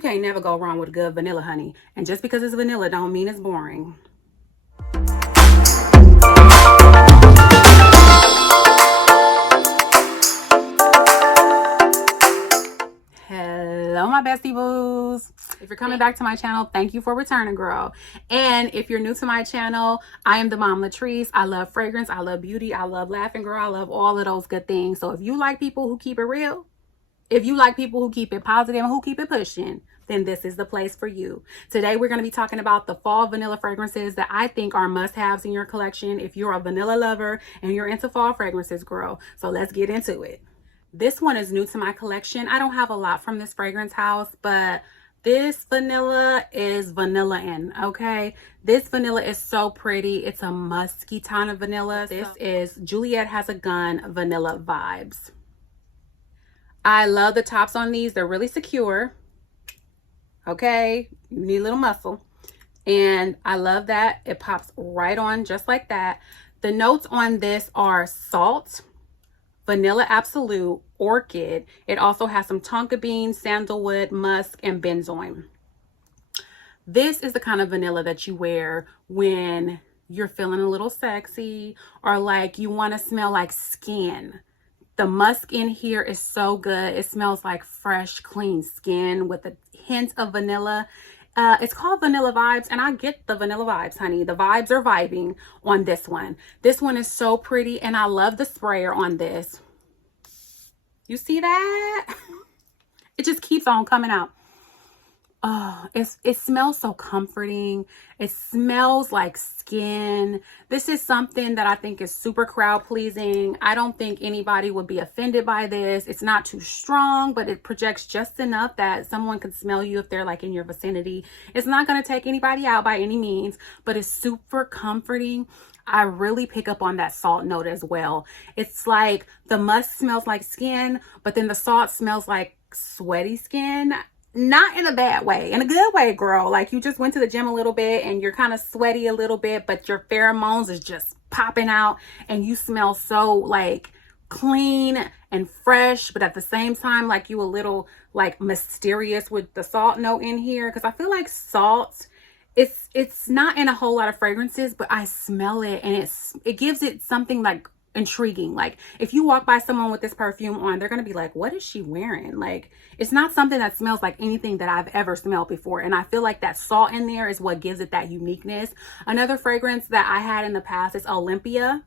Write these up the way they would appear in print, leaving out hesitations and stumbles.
You can't never go wrong with a good vanilla honey. And just because it's vanilla don't mean it's boring. Hello, my bestie boos. If you're coming back to my channel, thank you for returning, girl. And if you're new to my channel, I am TheMomLatrice. I love fragrance, I love beauty, I love laughing, girl. I love all of those good things. So if you like people who keep it real, if you like people who keep it positive and who keep it pushing, then this is the place for you. Today, we're going to be talking about the fall vanilla fragrances that I think are must-haves in your collection if you're a vanilla lover and you're into fall fragrances, girl. So let's get into it. This one is new to my collection. I don't have a lot from this fragrance house, but this vanilla is vanilla-in, okay? This vanilla is so pretty. It's a musky ton of vanilla. This is Juliet Has a Gun Vanilla Vibes. I love the tops on these. They're really secure. Okay, you need a little muscle. And I love that. It pops right on just like that. The notes on this are salt, vanilla absolute, orchid. It also has some tonka bean, sandalwood, musk, and benzoin. This is the kind of vanilla that you wear when you're feeling a little sexy or like you want to smell like skin. The musk in here is so good. It smells like fresh, clean skin with a hint of vanilla. It's called Vanilla Vibes, and I get the vanilla vibes, honey. The vibes are vibing on this one. This one is so pretty, and I love the sprayer on this. You see that? It just keeps on coming out. Oh, it smells so comforting. It smells like skin. This is something that I think is super crowd pleasing. I don't think anybody would be offended by this. It's not too strong, but it projects just enough that someone can smell you if they're like in your vicinity. It's not going to take anybody out by any means, but it's super comforting. I really pick up on that salt note as well. It's like the musk smells like skin, but then the salt smells like sweaty skin. Not in a bad way, in a good way, girl. Like you just went to the gym a little bit and you're kind of sweaty a little bit, but your pheromones is just popping out and you smell so like clean and fresh, but at the same time, like you a little like mysterious with the salt note in here. Cause I feel like salt, it's not in a whole lot of fragrances, but I smell it and it gives it something like intriguing. Like if you walk by someone with this perfume on, they're gonna be like, what is she wearing? Like it's not something that smells like anything that I've ever smelled before, and I feel like that salt in there is what gives it that uniqueness. Another fragrance that I had in the past is Olympia.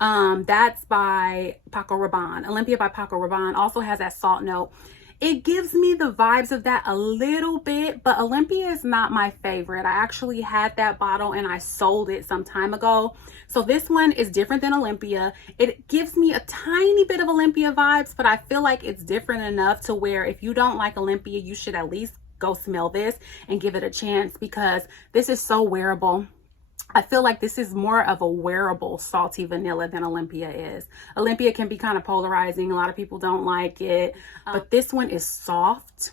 That's by Paco Rabanne. Olympia by Paco Rabanne also has that salt note. It gives me the vibes of that a little bit, but Olympia is not my favorite. I actually had that bottle and I sold it some time ago. So this one is different than Olympia. It gives me a tiny bit of Olympia vibes, but I feel like it's different enough to where if you don't like Olympia, you should at least go smell this and give it a chance because this is so wearable. I feel like this is more of a wearable salty vanilla than Olympia is. Olympia can be kind of polarizing. A lot of people don't like it, but this one is soft.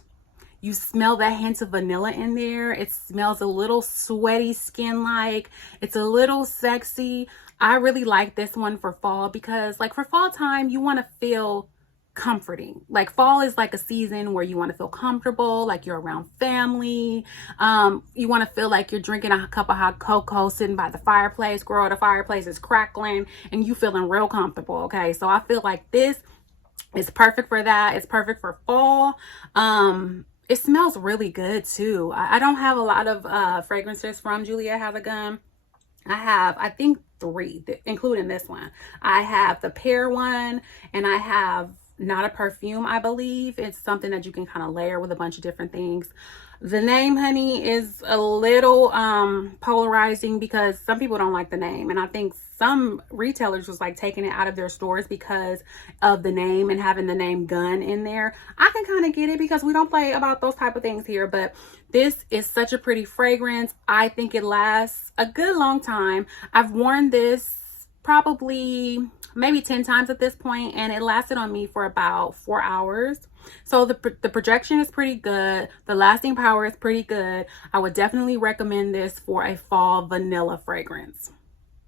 You smell that hint of vanilla in there. It smells a little sweaty skin-like. It's a little sexy. I really like this one for fall because like for fall time, you want to feel comforting. Like fall is like a season where you want to feel comfortable, like you're around family. You want to feel like you're drinking a cup of hot cocoa, sitting by the fireplace. Girl, the fireplace is crackling and you feeling real comfortable. Okay, so I feel like this is perfect for that. It's perfect for fall. It smells really good too. I don't have a lot of fragrances from Juliet Has a Gun. I have, I think 3, including this one. I have the pear one, and I have not a perfume, I believe. It's something that you can kind of layer with a bunch of different things. The name, honey, is a little polarizing because some people don't like the name, and I think some retailers was like taking it out of their stores because of the name and having the name gun in there. I can kind of get it because we don't play about those type of things here, but this is such a pretty fragrance. I think it lasts a good long time. I've worn this probably maybe 10 times at this point, and it lasted on me for about 4 hours. So the projection is pretty good. The lasting power is pretty good. I would definitely recommend this for a fall vanilla fragrance.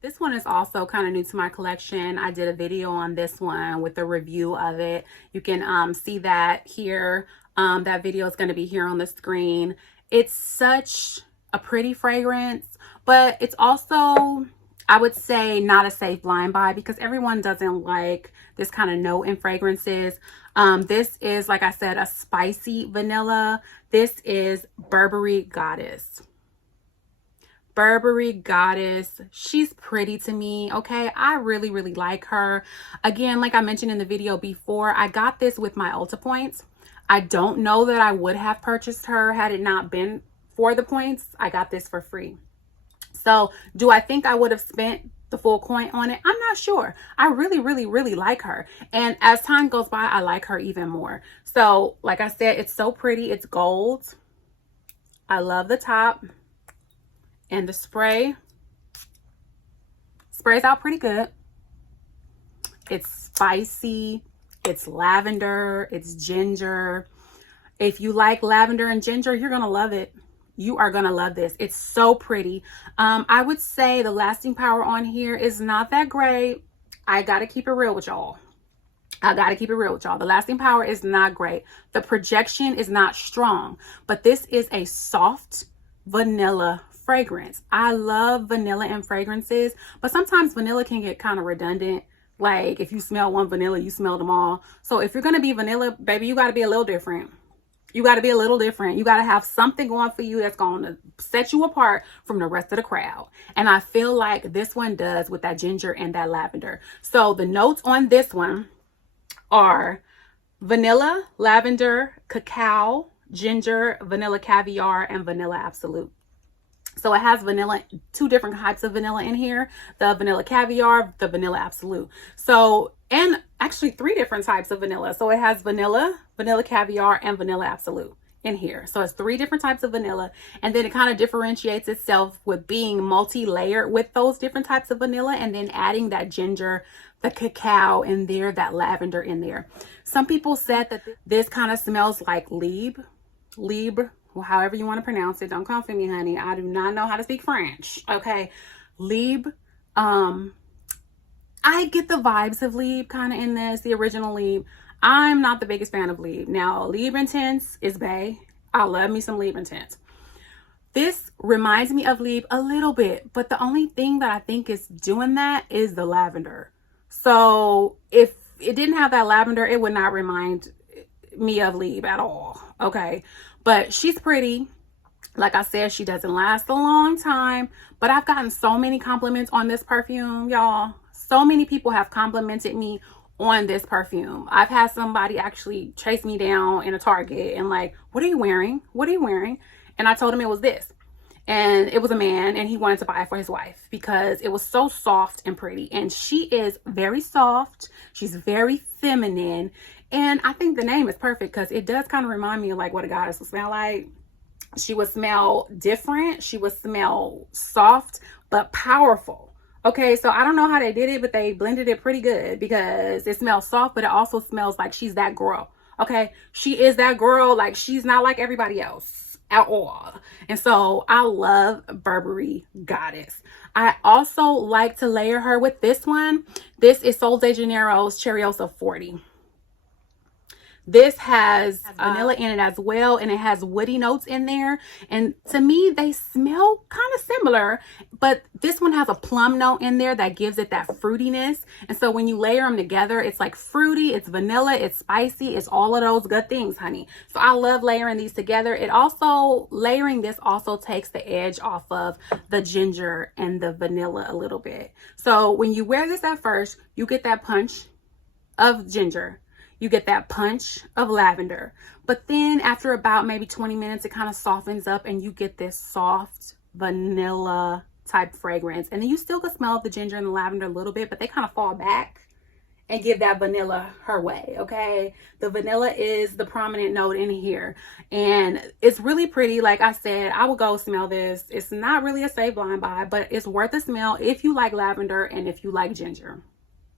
This one is also kind of new to my collection. I did a video on this one with a review of it. You can see that here. That video is going to be here on the screen. It's such a pretty fragrance, but it's also, I would say, not a safe blind buy because everyone doesn't like this kind of note in fragrances. This is, like I said, a spicy vanilla. This is Burberry Goddess. Burberry Goddess. She's pretty to me. Okay, I really, really like her. Again, like I mentioned in the video before, I got this with my Ulta points. I don't know that I would have purchased her had it not been for the points. I got this for free. So do I think I would have spent the full coin on it? I'm not sure. I really, really, really like her. And as time goes by, I like her even more. So like I said, it's so pretty. It's gold. I love the top. And the spray. Sprays out pretty good. It's spicy. It's lavender. It's ginger. If you like lavender and ginger, you're going to love it. You are going to love this. It's so pretty. I would say the lasting power on here is not that great. I got to keep it real with y'all. The lasting power is not great. The projection is not strong, but this is a soft vanilla fragrance. I love vanilla in fragrances, but sometimes vanilla can get kind of redundant. Like if you smell one vanilla, you smell them all. So if you're going to be vanilla, baby, you got to be a little different. You got to be a little different. You got to have something going for you that's going to set you apart from the rest of the crowd. And I feel like this one does with that ginger and that lavender. So the notes on this one are vanilla, lavender, cacao, ginger, vanilla caviar, and vanilla absolute. So it has vanilla, two different types of vanilla in here, the vanilla caviar, the vanilla absolute. So, and actually 3 different types of vanilla. So it has vanilla, vanilla caviar, and vanilla absolute in here. So it's 3 different types of vanilla. And then it kind of differentiates itself with being multi-layered with those different types of vanilla and then adding that ginger, the cacao in there, that lavender in there. Some people said that this kind of smells like Libre, well, however you want to pronounce it. Don't come for me, honey. I do not know how to speak French. Okay. Libre. I get the vibes of Libre kind of in this, the original Libre. I'm not the biggest fan of Libre. Now, Libre Intense is bae. I love me some Libre Intense. This reminds me of Libre a little bit, but the only thing that I think is doing that is the lavender. So if it didn't have that lavender, it would not remind me of Libre at all. Okay. But she's pretty. Like I said, she doesn't last a long time, but I've gotten so many compliments on this perfume, y'all. So many people have complimented me on this perfume. I've had somebody actually chase me down in a Target and like, what are you wearing? What are you wearing? And I told him it was this. And it was a man and he wanted to buy it for his wife because it was so soft and pretty. And she is very soft. She's very feminine. And I think the name is perfect because it does kind of remind me of like what a goddess would smell like. She would smell different. She would smell soft, but powerful. Okay, so I don't know how they did it, but they blended it pretty good because it smells soft, but it also smells like she's that girl. Okay, she is that girl. Like she's not like everybody else at all. And so I love Burberry Goddess. I also like to layer her with this one. This is Sol de Janeiro's Cheriosa 40. This has vanilla in it as well, and it has woody notes in there. And to me, they smell kind of similar, but this one has a plum note in there that gives it that fruitiness. And so when you layer them together, it's like fruity, it's vanilla, it's spicy, it's all of those good things, honey. So I love layering these together. Layering this also takes the edge off of the ginger and the vanilla a little bit. So when you wear this at first, you get that punch of ginger. You get that punch of lavender, but then after about maybe 20 minutes, it kind of softens up and you get this soft vanilla type fragrance. And then you still can smell the ginger and the lavender a little bit, but they kind of fall back and give that vanilla her way. Okay. The vanilla is the prominent note in here and it's really pretty. Like I said, I will go smell this. It's not really a safe blind buy, but it's worth a smell if you like lavender and if you like ginger.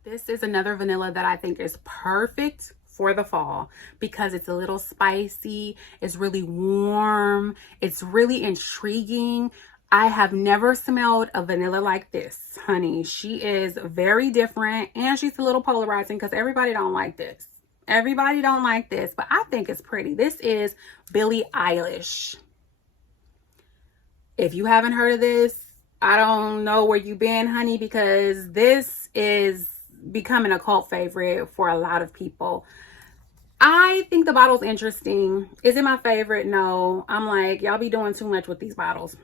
This is another vanilla that I think is perfect for the fall because it's a little spicy. It's really warm. It's really intriguing. I have never smelled a vanilla like this, honey. She is very different and she's a little polarizing because everybody don't like this. Everybody don't like this, but I think it's pretty. This is Billie Eilish. If you haven't heard of this, I don't know where you've been, honey, because this is becoming a cult favorite for a lot of people. I think the bottle's interesting. Is it my favorite? No. I'm like, y'all be doing too much with these bottles.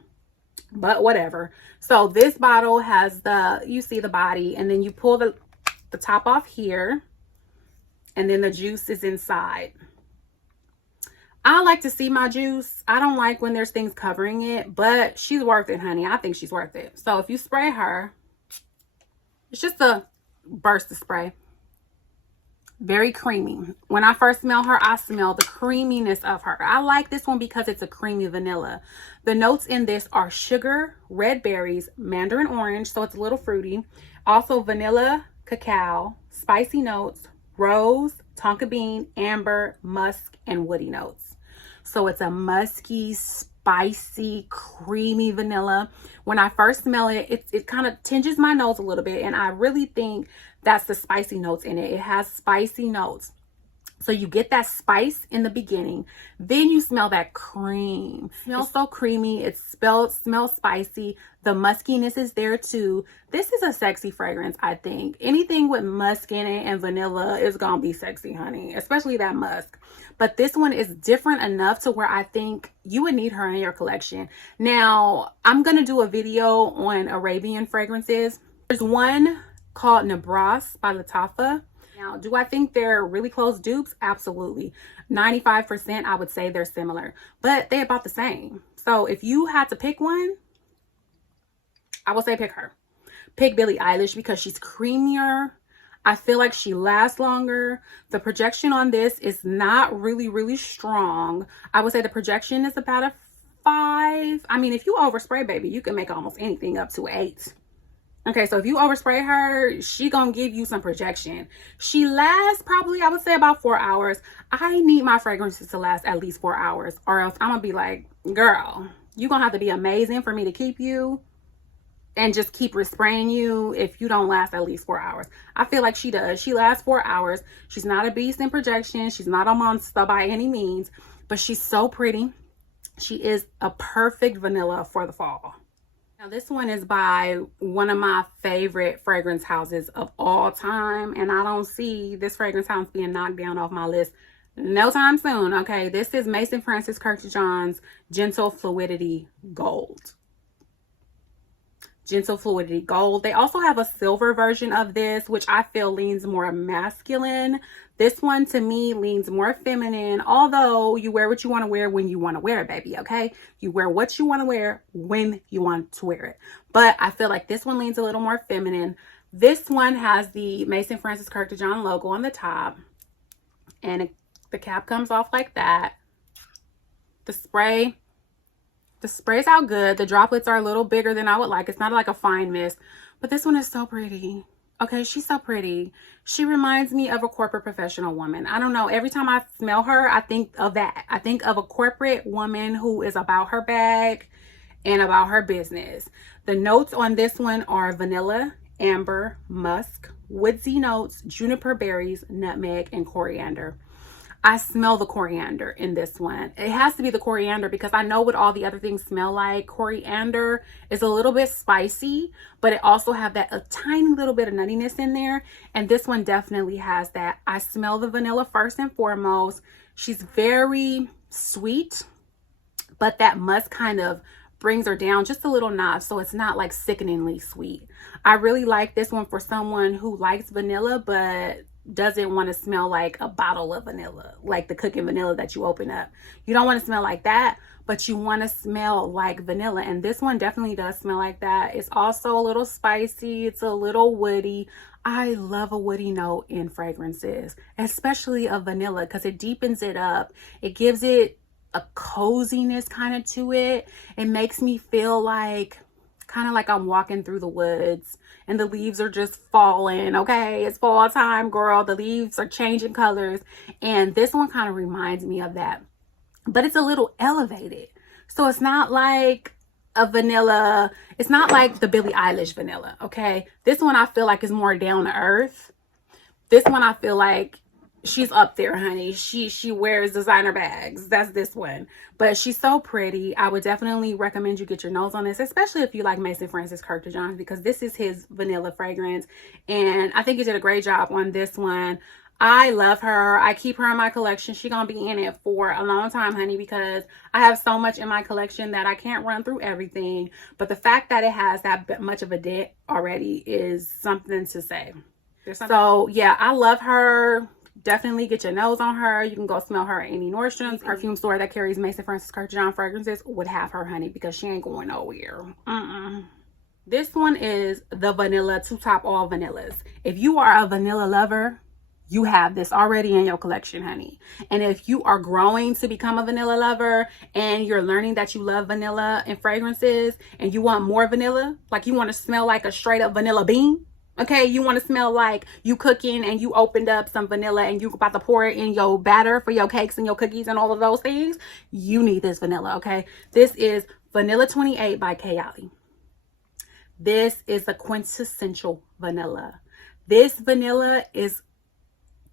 But whatever. So this bottle has you see the body, and then you pull the top off here, and then the juice is inside. I like to see my juice. I don't like when there's things covering it, but she's worth it, honey. I think she's worth it. So if you spray her, it's just a burst of spray. Very creamy. When I first smell her, I smell the creaminess of her. I like this one because it's a creamy vanilla. The notes in this are sugar, red berries, mandarin orange, so it's a little fruity. Also vanilla, cacao, spicy notes, rose, tonka bean, amber, musk, and woody notes. So it's a musky, spicy, creamy vanilla. When I first smell it, it kind of tinges my nose a little bit, and I really think that's the spicy notes in it. It has spicy notes. So you get that spice in the beginning. Then you smell that cream. It smells so creamy. It smells spicy. The muskiness is there too. This is a sexy fragrance, I think. Anything with musk in it and vanilla is going to be sexy, honey. Especially that musk. But this one is different enough to where I think you would need her in your collection. Now, I'm going to do a video on Arabian fragrances. There's one called Nabras by Latafa. Now, do I think they're really close dupes? Absolutely. 95% I would say they're similar, but they're about the same. So if you had to pick one, I would say pick her. Pick Billie Eilish because she's creamier. I feel like she lasts longer. The projection on this is not really strong. I would say the projection is about a 5. I mean, if you overspray, baby, you can make almost anything up to 8. Okay, so if you overspray her, she gonna give you some projection. She lasts probably, I would say, about 4 hours. I need my fragrances to last at least 4 hours, or else I'm gonna be like, girl, you gonna have to be amazing for me to keep you and just keep respraying you if you don't last at least 4 hours. I feel like she does. She lasts 4 hours. She's not a beast in projection. She's not a monster by any means, but she's so pretty. She is a perfect vanilla for the fall. Now, this one is by one of my favorite fragrance houses of all time, and I don't see this fragrance house being knocked down off my list no time soon. Okay, this is Mason Francis Kurkdjian's Gentle Fluidity Gold. Gentle Fluidity Gold. They also have a silver version of this, which I feel leans more masculine. This one to me leans more feminine, although you wear what you want to wear when you want to wear it, baby, okay? You wear what you want to wear when you want to wear it. But I feel like this one leans a little more feminine. This one has the Mason Francis Kurkdjian logo on the top, and the cap comes off like that. The spray's out good. The droplets are a little bigger than I would like. It's not like a fine mist, but this one is so pretty. Okay, she's so pretty. She reminds me of a corporate professional woman. I don't know. Every time I smell her, I think of that. I think of a corporate woman who is about her bag and about her business. The notes on this one are vanilla, amber, musk, woodsy notes, juniper berries, nutmeg, and coriander. I smell the coriander in this one. It has to be the coriander because I know what all the other things smell like. Coriander is a little bit spicy, but it also have that a tiny little bit of nuttiness in there. And this one definitely has that. I smell the vanilla first and foremost. She's very sweet, but that musk kind of brings her down just a little notch, so it's not like sickeningly sweet. I really like this one for someone who likes vanilla, but doesn't want to smell like a bottle of vanilla, like the cooking vanilla that you open up. You don't want to smell like that, but you want to smell like vanilla, and this one definitely does smell like that. It's also a little spicy. It's a little woody. I love a woody note in fragrances, especially a vanilla, because it deepens it up. It gives it a coziness kind of to it. It makes me feel like kind of like I'm walking through the woods and the leaves are just falling. Okay, it's fall time, girl. The leaves are changing colors, and this one kind of reminds me of that, but it's a little elevated. So it's not like a vanilla. It's not like the Billie Eilish vanilla. Okay, this one I feel like is more down to earth. This one I feel like she's up there, honey. She wears designer bags. That's this one. But she's so pretty. I would definitely recommend you get your nose on this, especially if you like Mason Francis Kurkdjian, because this is his vanilla fragrance. And I think he did a great job on this one. I love her. I keep her in my collection. She's going to be in it for a long time, honey, because I have so much in my collection that I can't run through everything. But the fact that it has that much of a dent already is something to say. So, yeah, I love her. Definitely get your nose on her. You can go smell her at any Nordstrom's perfume store that carries Mason Francis Kurkdjian fragrances would have her, honey, because she ain't going nowhere. This one is the Vanilla to top all vanillas. If you are a vanilla lover, you have this already in your collection, honey. And if you are growing to become a vanilla lover and you're learning that you love vanilla and fragrances and you want more vanilla, like you want to smell like a straight up vanilla bean, okay, you want to smell like you cooking and you opened up some vanilla and you about to pour it in your batter for your cakes and your cookies and all of those things, you need this vanilla, okay? This is Vanilla 28 by Kayali. This is the quintessential vanilla. This vanilla is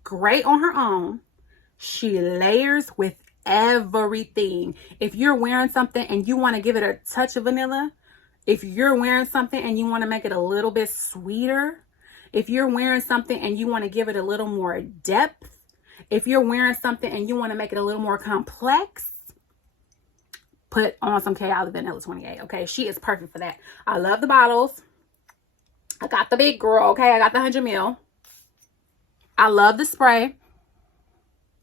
great on her own. She layers with everything. If you're wearing something and you want to give it a touch of vanilla, if you're wearing something and you want to make it a little bit sweeter, if you're wearing something and you want to give it a little more depth, if you're wearing something and you want to make it a little more complex, put on some Kayali Vanilla 28, okay? She is perfect for that. I love the bottles. I got the big girl, okay? I got the 100 ml. I love the spray.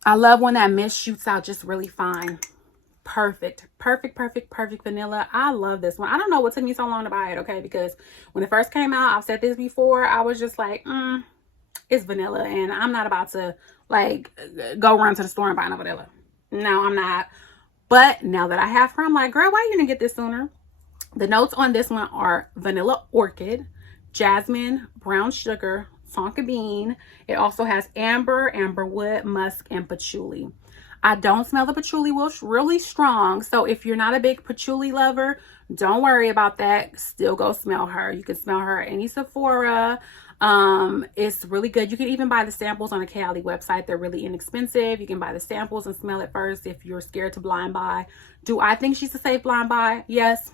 I love when that mist shoots out just really fine. Perfect vanilla. I love this one. I don't know what took me so long to buy it, okay? Because when it first came out, I've said this before, I was just like, it's vanilla. And I'm not about to, like, go run to the store and buy no vanilla. No, I'm not. But now that I have her, I'm like, girl, why you didn't get this sooner? The notes on this one are vanilla orchid, jasmine, brown sugar, tonka bean. It also has amber, amberwood, musk, and patchouli. I don't smell the patchouli really strong. So if you're not a big patchouli lover, don't worry about that. Still go smell her. You can smell her at any Sephora. It's really good. You can even buy the samples on the Kayali website. They're really inexpensive. You can buy the samples and smell it first if you're scared to blind buy. Do I think she's a safe blind buy? Yes,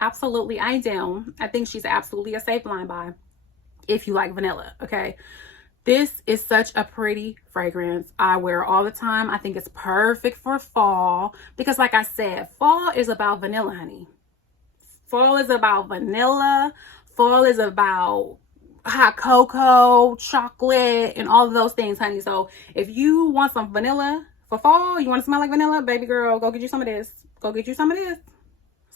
absolutely. I do. I think she's absolutely a safe blind buy if you like vanilla, okay? This is such a pretty fragrance. I wear it all the time. I think it's perfect for fall because, like I said, fall is about vanilla, honey. Fall is about vanilla. Fall is about hot cocoa, chocolate, and all of those things, honey. So if you want some vanilla for fall, you want to smell like vanilla, baby girl, go get you some of this. Go get you some of this.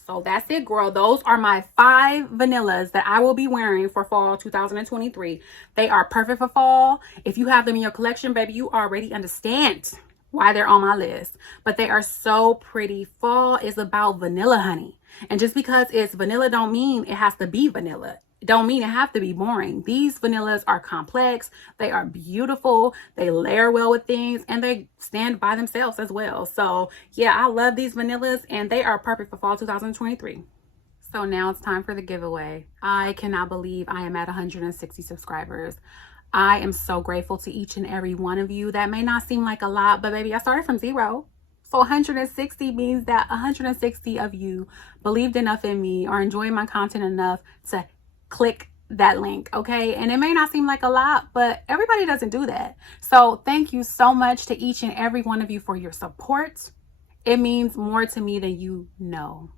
So that's it, girl. Those are my 5 vanillas that I will be wearing for fall 2023. They are perfect for fall. If you have them in your collection, baby, you already understand why they're on my list. But they are so pretty. Fall is about vanilla, honey. And just because it's vanilla don't mean it has to be vanilla. Don't mean it have to be boring. These vanillas are complex. They are beautiful. They layer well with things and they stand by themselves as well. So yeah, I love these vanillas and they are perfect for fall 2023. So now it's time for the giveaway. I cannot believe I am at 160 subscribers. I am so grateful to each and every one of you. That may not seem like a lot, but baby, I started from 0. So 160 means that 160 of you believed enough in me or enjoyed my content enough to click that link, okay? And it may not seem like a lot, but everybody doesn't do that. So thank you so much to each and every one of you for your support. It means more to me than you know.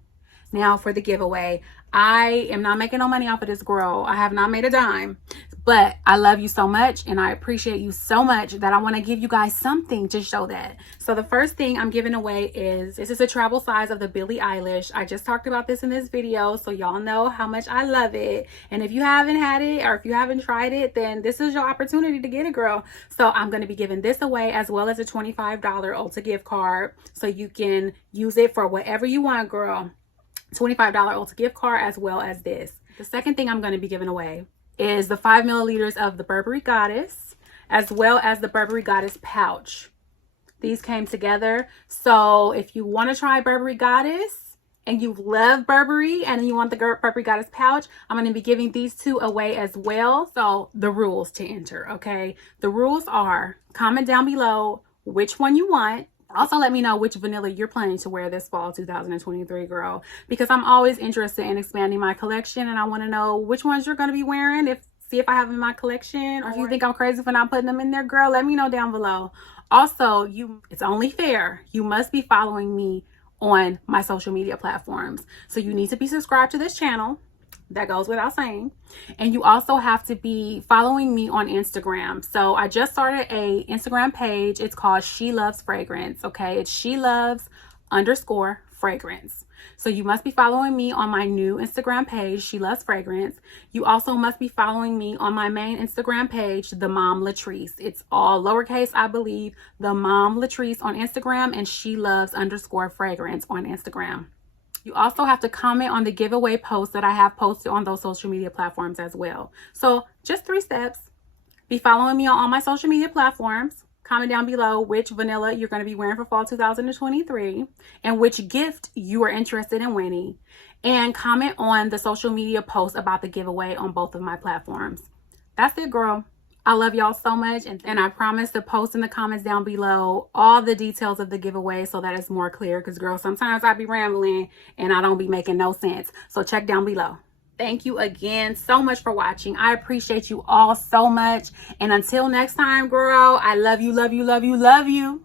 Now for the giveaway, I am not making no money off of this, girl. I have not made a dime, but I love you so much and I appreciate you so much that I want to give you guys something to show that. So the first thing I'm giving away is, this is a travel size of the Billie Eilish. I just talked about this in this video, so y'all know how much I love it. And if you haven't had it or if you haven't tried it, then this is your opportunity to get it, girl. So I'm going to be giving this away as well as a $25 Ulta gift card so you can use it for whatever you want, girl. $25 Ulta gift card as well as this. The second thing I'm going to be giving away is the 5 milliliters of the Burberry Goddess as well as the Burberry Goddess pouch. These came together. So if you want to try Burberry Goddess and you love Burberry and you want the Burberry Goddess pouch, I'm going to be giving these two away as well. So the rules to enter, okay? The rules are, comment down below which one you want. Also, let me know which vanilla you're planning to wear this fall 2023, girl, because I'm always interested in expanding my collection, and I want to know which ones you're going to be wearing. See if I have them in my collection, or if you think I'm crazy for not putting them in there, girl, let me know down below. Also, it's only fair, you must be following me on my social media platforms. So you need to be subscribed to this channel. That goes without saying. And you also have to be following me on Instagram. So I just started a Instagram page. It's called She Loves Fragrance. Okay, it's SheLoves_fragrance. So you must be following me on my new Instagram page, She Loves Fragrance. You also must be following me on my main Instagram page, TheMomLatrice. It's all lowercase, I believe. TheMomLatrice on Instagram, and SheLoves_fragrance on Instagram. You also have to comment on the giveaway post that I have posted on those social media platforms as well. So just 3 steps. Be following me on all my social media platforms. Comment down below which vanilla you're going to be wearing for fall 2023 and which gift you are interested in winning. And comment on the social media post about the giveaway on both of my platforms. That's it, girl. I love y'all so much, and I promise to post in the comments down below all the details of the giveaway so that it's more clear, because girl, sometimes I be rambling and I don't be making no sense. So check down below. Thank you again so much for watching. I appreciate you all so much, and until next time, girl, I love you, love you, love you, love you.